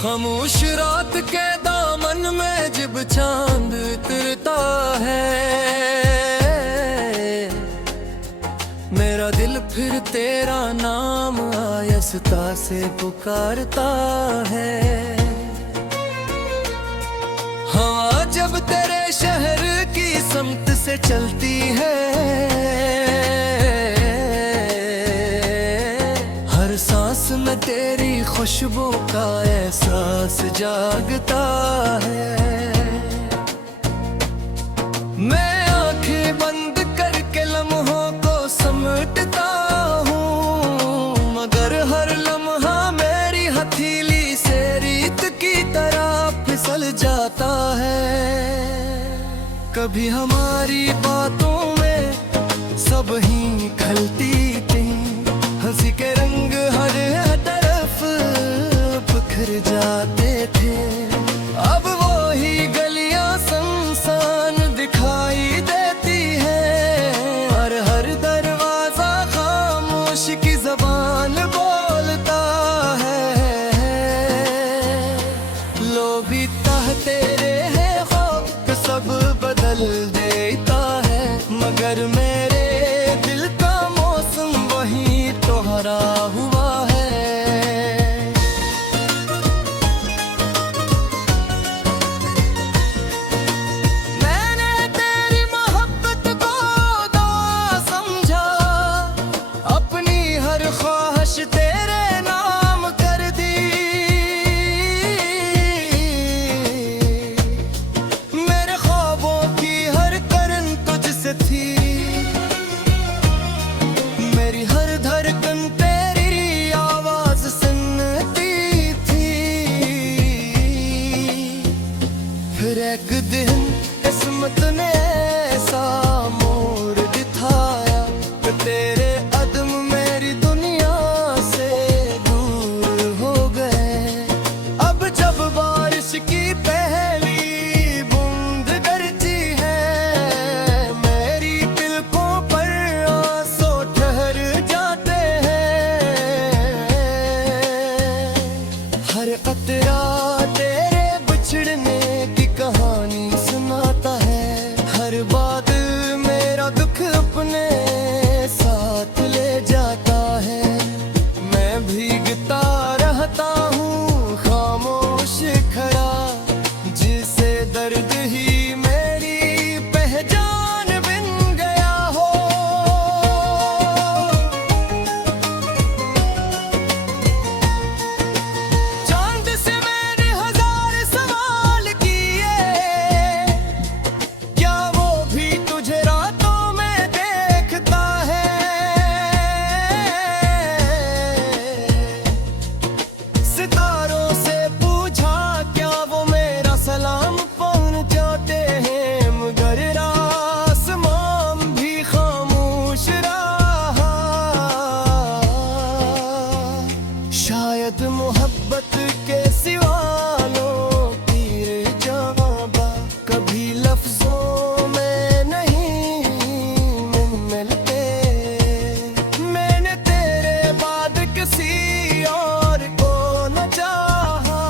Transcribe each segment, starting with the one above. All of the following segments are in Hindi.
खामोश रात के दामन में जब चांद उतरता है, मेरा दिल फिर तेरा नाम आहिस्ता से पुकारता है। हवा जब तेरे शहर की समत से चलती है, हर सांस में तेरी खुशबू का एहसास जागता है। मैं आंखें बंद करके लम्हों को समेटता हूँ, मगर हर लम्हा मेरी हथेली से रीत की तरह फिसल जाता है। कभी हमारी बातों में सब ही खलती थी, हंसी के रंग हर तरफ बिखर जाते थे। अब वो ही गलियां सुनसान दिखाई देती हैं, और हर दरवाजा खामोश की ज़बान बोलता है। लो भी ताह तेरे है ख्वाब सब बदल देता है, मगर मेरे दिल का मौसम वही तोहरा हुआ है। मैंने तेरी मोहब्बत को दुआ समझा, अपनी हर ख्वाहिश तेरे नाम कर दी। मेरे ख्वाबों की हर करन तुझसे थी, मेरी हर धड़कन तेरी आवाज सुनती थी। फिर एक दिन किस्मत ने ऐसा मोड़ दिखाया कि तेरे अदम मेरी दुनिया से दूर हो गए। अब जब बारिश की पहली बूंद गिरती है, मेरी पलकों पर आंसू ठहर जाते हैं। हर कतरा तेरे बिछड़ने की कहानी सुनाता है, हर बात मेरा दुख अपने साथ ले जाता है। मैं भीगता रहता हूँ खामोश खड़ा, जिसे दर्द ही मेरी पहचान बन गया हो। चांद से मैंने हजार सवाल किए, क्या वो भी तुझे रातों में देखता है। सितारों से पूछा क्या वो मेरा सलाम पहुंचाते हैं, मगर आसमान भी खामोश रहा। शायद मोहब्बत के सिवालों तीर जवाबा कभी लफ्जों में नहीं मिलते। मैंने तेरे बाद किसी और को न चाहा,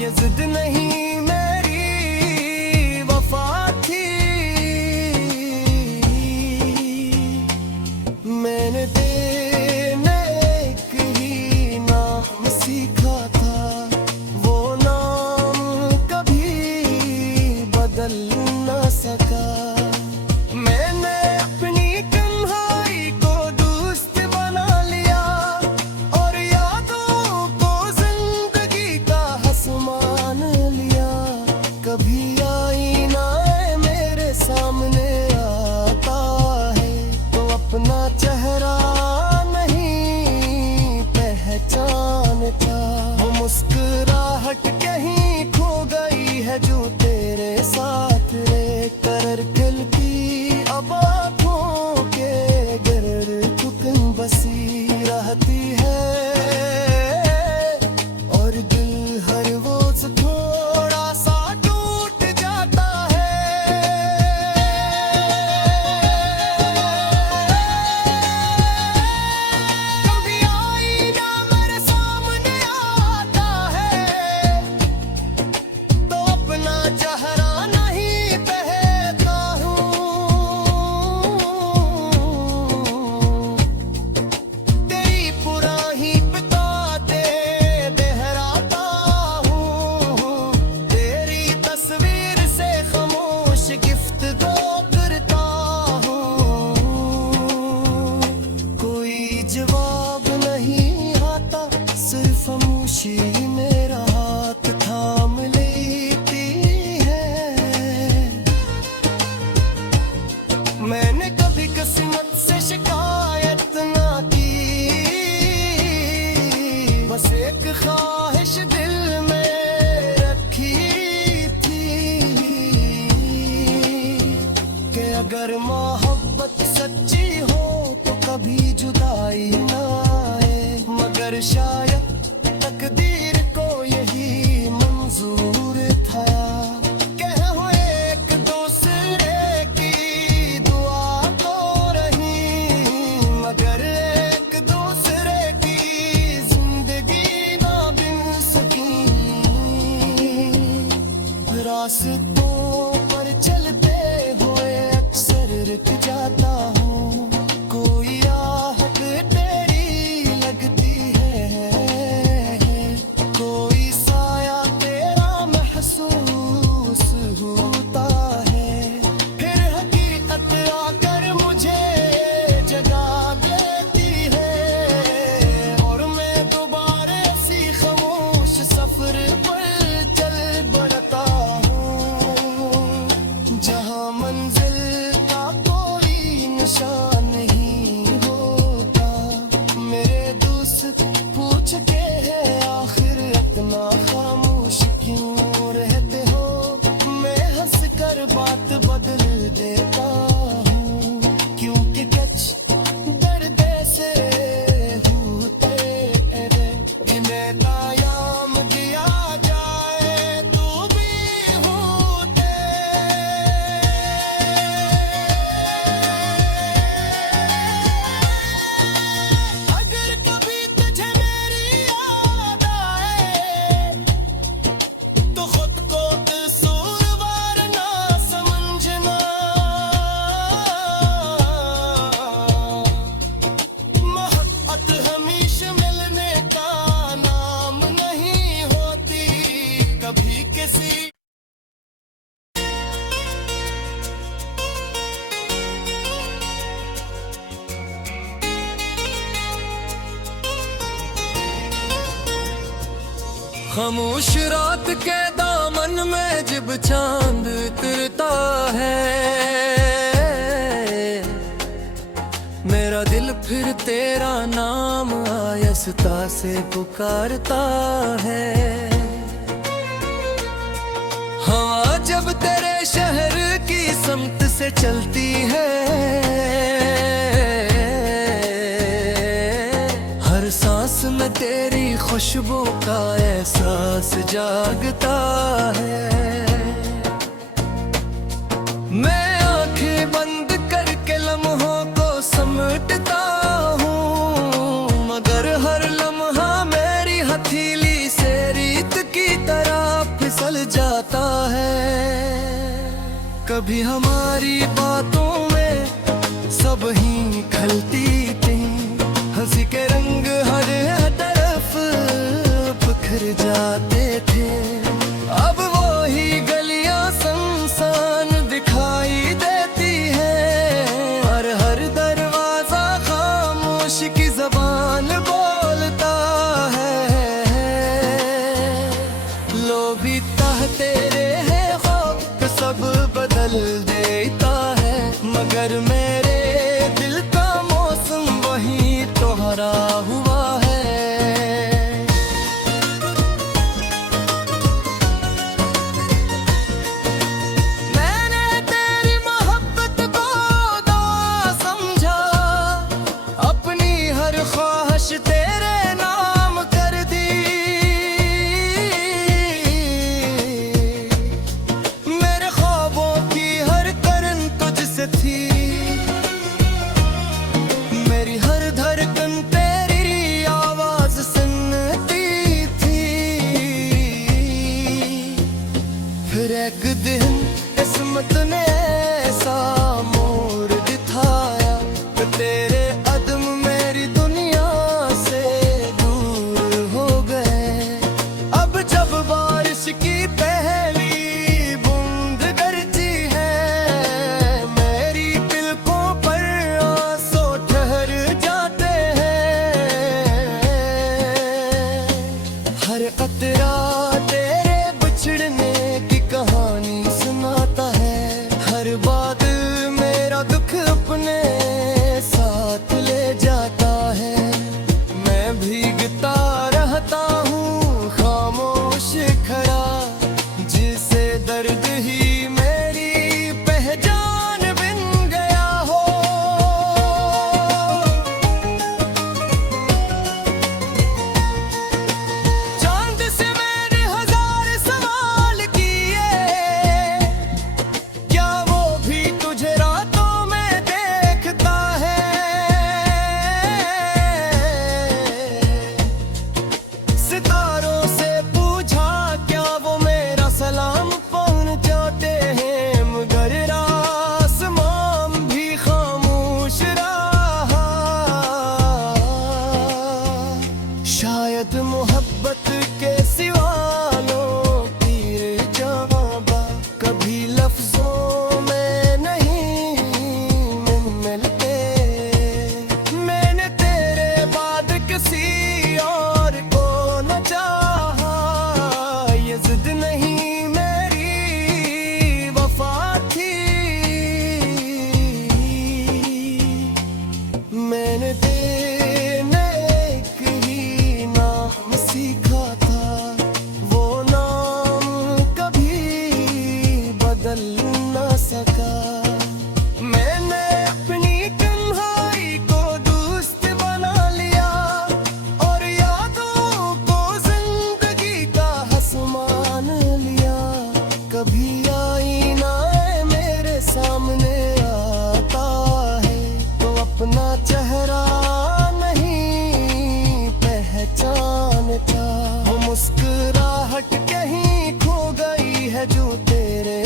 ये जिद नहीं मेरी वफा थी। मैंने देने एक ही नाम सीखा था, वो नाम कभी बदल न सका। मैंने अपनी तन्हाई को दोस्त बना लिया, और यादों को जिंदगी का हसमान लिया। कभी आईना मेरे सामने आता है, तो अपना चेहरा नहीं पहचानता। वो मुस्कुराहट कहीं खो गई है जो तेरे साथ रे, कर खिलती अब आँखों के गिर्द थुकन बसी रहती है। और दिल हर रोज थोड़ा सा टूट जाता है। कभी आईना मेरे सामने आता है, रास्तों पर चलते हुए अक्सर रुक जाता हूँ, कोई आहट तेरी लगती है, कोई साया तेरा महसूस होता है, फिर हकीकत आकर मुझे जगा देती है और मैं दोबारा सी खामोश सफर पर चल बढ़ता हूँ, जहाँ मंजिल का कोई निशान नहीं होता। मेरे दोस्त पूछते हैं आखिर इतना खामोश क्यों रहते हो, मैं हंस कर बात बदल देता हूँ, क्योंकि कुछ दर्द से होते रे इन्हें नायाम दिया जाए तू भी होते। अगर कभी तुझे मेरी याद आए तो खुद को कसूरवार ना समझना, मोहब्बत हमेशा मिलने का नाम नहीं होती, कभी किसी खामोश रात के दामन में जब चांद उतरता है, मेरा दिल फिर तेरा नाम आयस्ता से पुकारता है। हवा जब तेरे शहर की समत से चलती है, हर सांस में तेरी खुशबू का एहसास जागता है। मैं आंखें बंद करके लम्हों को समेटता हूँ, मगर हर लम्हा मेरी हथेली से रीत की तरह फिसल जाता है। कभी हमारी बातों में सब ही खलती थी, हंसी के रंग हर तरफ बिखर जाते थे, अब वो ही गलियां सुनसान दिखाई देती हैं और हर दरवाजा खामोश की जबान बोलता है। लोभी ताह तेरे है ख्वाब सब बदल देता है, मगर मेरे दिल का मौसम वही तो हरा हुआ है। मैंने तेरी मोहब्बत को दुआ समझा, अपनी हर ख्वाहिश तेरे नाम कर दी, मेरे ख्वाबों की हर करन तुझसे थी, मेरी हर धड़कन तेरी आवाज सुनती थी। फिर एक दिन किस्मत ने ऐसा मोड़ दिखाया कि तेरे अदम मेरी दुनिया से दूर हो गए। अब जब बारिश की पहली बूंद गरजी है, मेरी पलकों पर आंसू ठहर जाते हैं। हर कतरा तेरे बिछड़ने की कहानी सुनाता है, हर बात मेरा दुख अपने साथ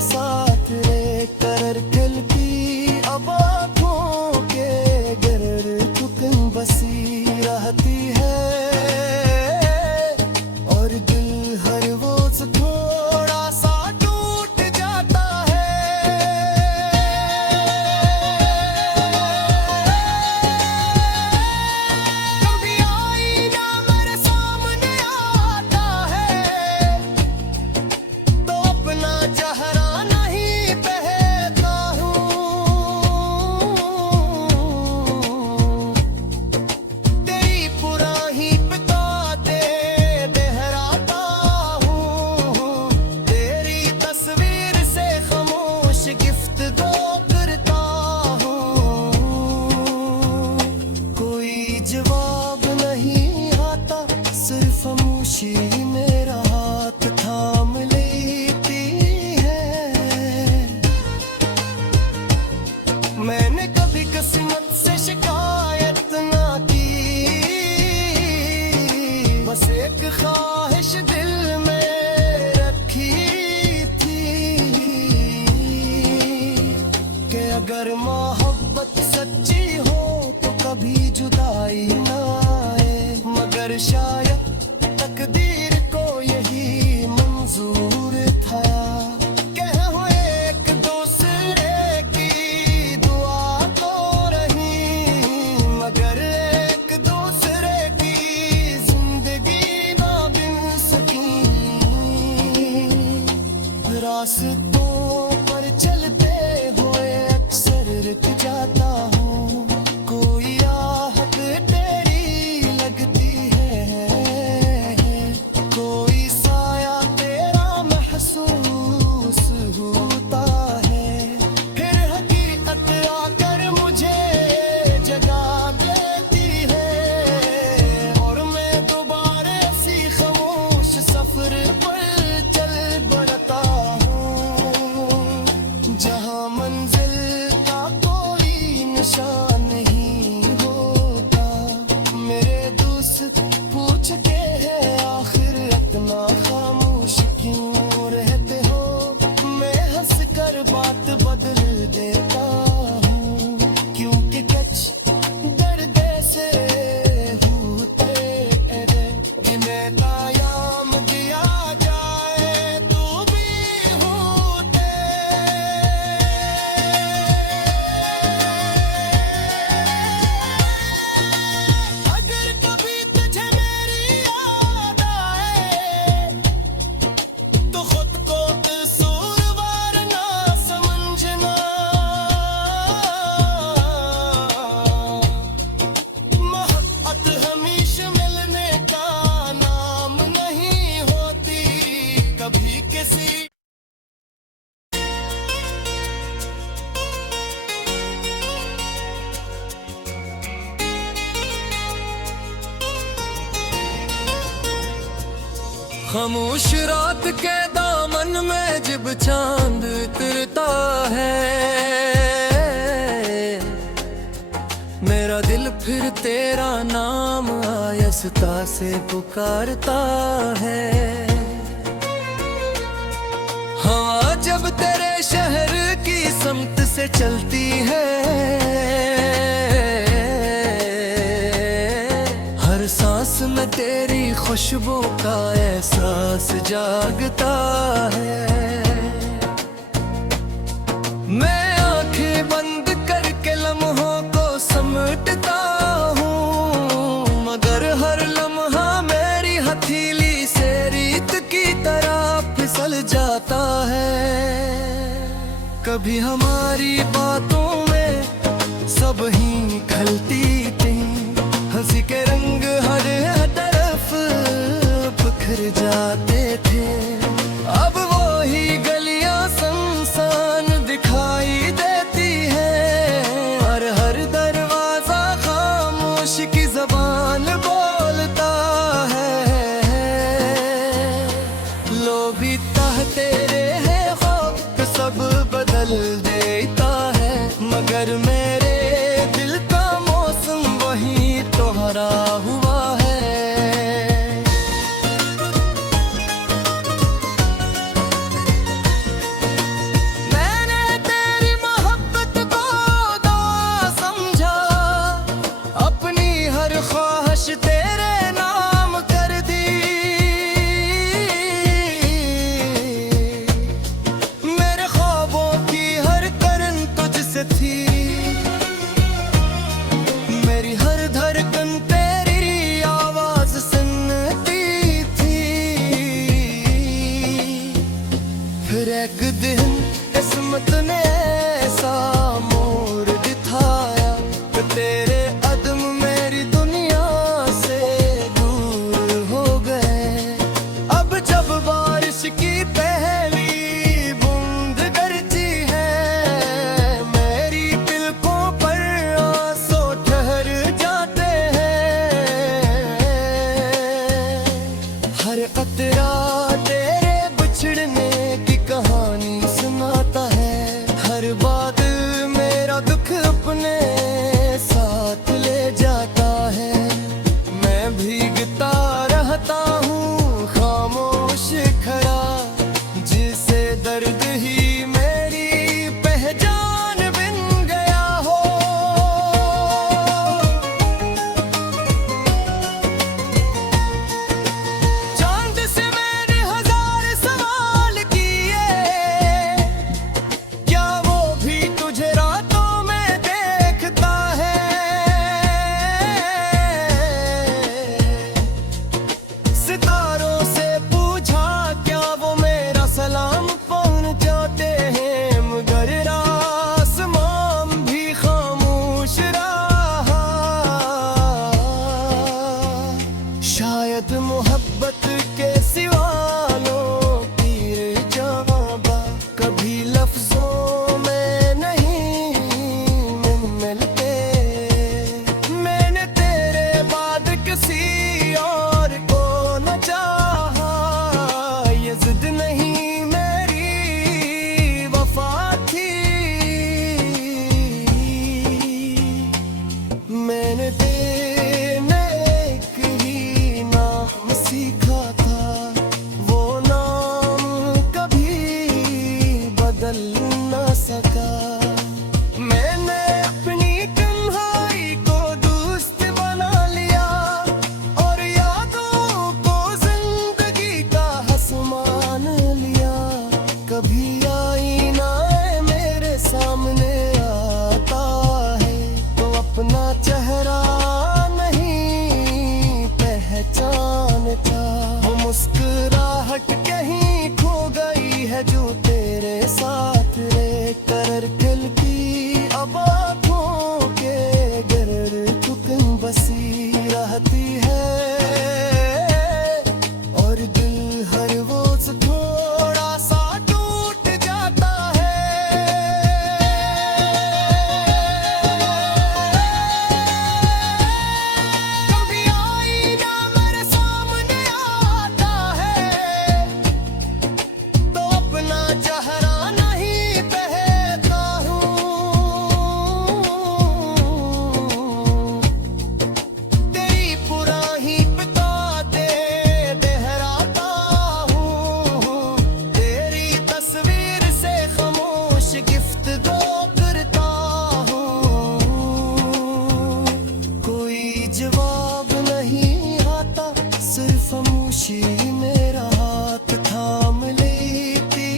साथ रे कर खिलती अब आँखों के गिर चुकन बसी रहती है और दिल हर रोज थोड़ा सा टूट जाता है। कभी आईना मेरे सामने आता है तो अपना चेहरा नहीं पहनता हूँ, तेरी पुरानी बिताते दोहराता हूँ, तेरी तस्वीर से खामोश गिफ्ट दो करता हूँ। कोई जवाब नहीं आता, सिर्फ खामोशी मेरा हाथ थाम लेती है। मैंने कभी किस्मत से शिकायत ना की, बस एक ख्वाहिश दिल में रखी थी कि अगर मोहब्बत सच्ची हो तो कभी जुदाई ना आए, मगर शायद तकदीर को यही मंजूर था कि हम एक दूसरे की दुआ तो रही, मगर एक दूसरे की जिंदगी ना बिन सकी। रास्तों पर चलते हुए अक्सर रुक जाता हूँ, कोई आहट तेरी लगती है, कोई साया तेरा महसूस होता है, फिर हकीकत आकर मुझे जगा देती है और मैं दोबारा सी खामोश सफर पर चल बढ़ता हूँ, जहाँ मंजिल का कोई निशान नहीं होता। मेरे दोस्त पूछते हैं आखिर इतना खामोश क्यों रहते हो, मैं हंस कर बात बदल देता हूँ, क्योंकि कुछ दर्द से होते रे इन्हें तायाम दिया जाए तो भी होते। अगर कभी तुझे मेरी याद आए तो खुद को कसूरवार ना समझना, मोहब्बत हमेशा मिलने का नाम नहीं होती, कभी किसी खामोश रात के दामन में जब चांद उतरता है, मेरा दिल फिर तेरा नाम आयस्ता से पुकारता है। हवा जब तेरे शहर की समत से चलती है, हर सांस में तेरी खुशबू का एहसास जागता है। मैं आंखें बंद करके लम्हों को समेटता हूँ, मगर हर लम्हा मेरी हथेली से रीत की तरह फिसल जाता है। कभी हमारी बातों में सब ही खलती थी, हंसी के रंग हर तरफ बिखर जाते थे, अब वो ही गलियां सुनसान दिखाई देती है और हर दरवाजा खामोश की जबान बोलता है। लोग भी तेरे हैं ख्वाब सब बदल देता है, मगर मेरे दिल का मौसम वही तो हरा हुआ है। फिर एक दिन किस्मत ने ऐसा मोड़ दिखाया कि तेरे अदम मेरी दुनिया से दूर हो गए। अब जब बारिश की पहली बूंद गरजी है, मेरी पलकों पर आंसू ठहर जाते हैं। हर कतरा तेरे बिछड़ने की कहानी सुनाता है, हर बात मेरा दुख अपने साथ ले जाता है। मैं भीगता रहता हूँ खामोश खड़ा, जिसे दर्द ही मेरी पहचान बन गया हो। चांद से मैंने हजार सवाल किए, क्या वो भी तुझे रातों में देखता है? सितारों से पूछा क्या वो मेरा सलाम पहुंचाते हैं, मगर आसमान भी खामोश रहा। शायद मोहब्बत के सिवालों तीर जाबा कभी लफ्जों में नहीं मिलते। मैंने तेरे बाद किसी और को न चाहा, ये जिद नहीं मेरी वफा थी। मैंने तेने एक ही नाम सीखा था, वो नाम कभी बदल न सका। मैंने अपनी तन्हाई को दोस्त बना लिया, और यादों को जिंदगी का हंस मान लिया। कभी आईना मेरे सामने आता है, तो अपना चेहरा नहीं पहचानता। वो मुस्कुराहट कहीं खो गई है जो तेरे साथ रे, कर खिलती अब आँखों के गिर्द तुम बसी रहती है। और दिल हर रोज थोड़ा सा टूट जाता है। कभी आईना मेरे सामने आता है, तो अपना चेहरा नहीं पहनता हूँ। तेरी पुरानी बातें दोहराता हूँ, तेरी तस्वीर से खामोश गुफ्तगू करता हूँ। कोई जवाब नहीं आता, सिर्फ खामोशी मेरा हाथ थाम लेती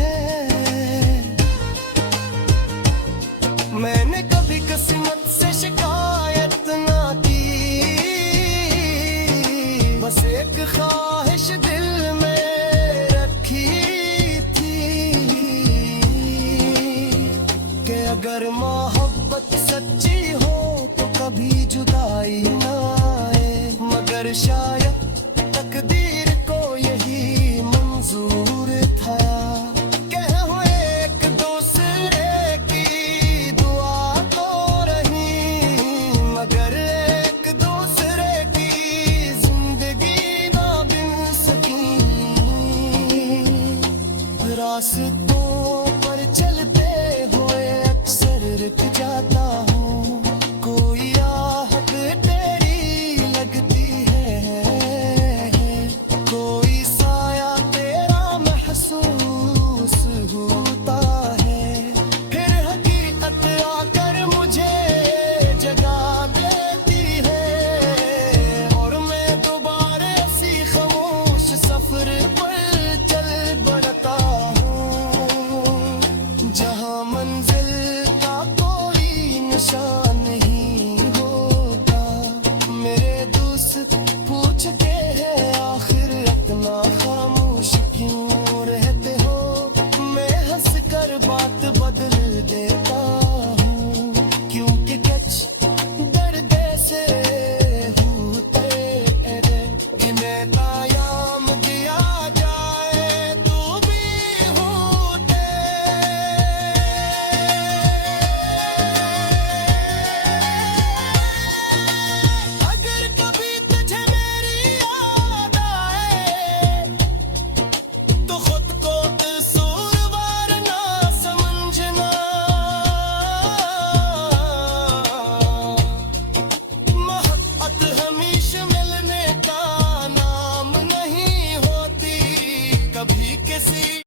है। मैंने कभी किस्मत से शिकायत ना की, बस एक ख्वाहिश दिल में रखी थी कि अगर मोहब्बत सच्ची हो तो कभी जुदाई ना आए। मगर शायद तकदीर को यही मंजूर था कि हम एक दूसरे की दुआ तो रही, मगर एक दूसरे की जिंदगी ना बिन सकी। रास्तों पर चलते हुए अक्सर रुक जाता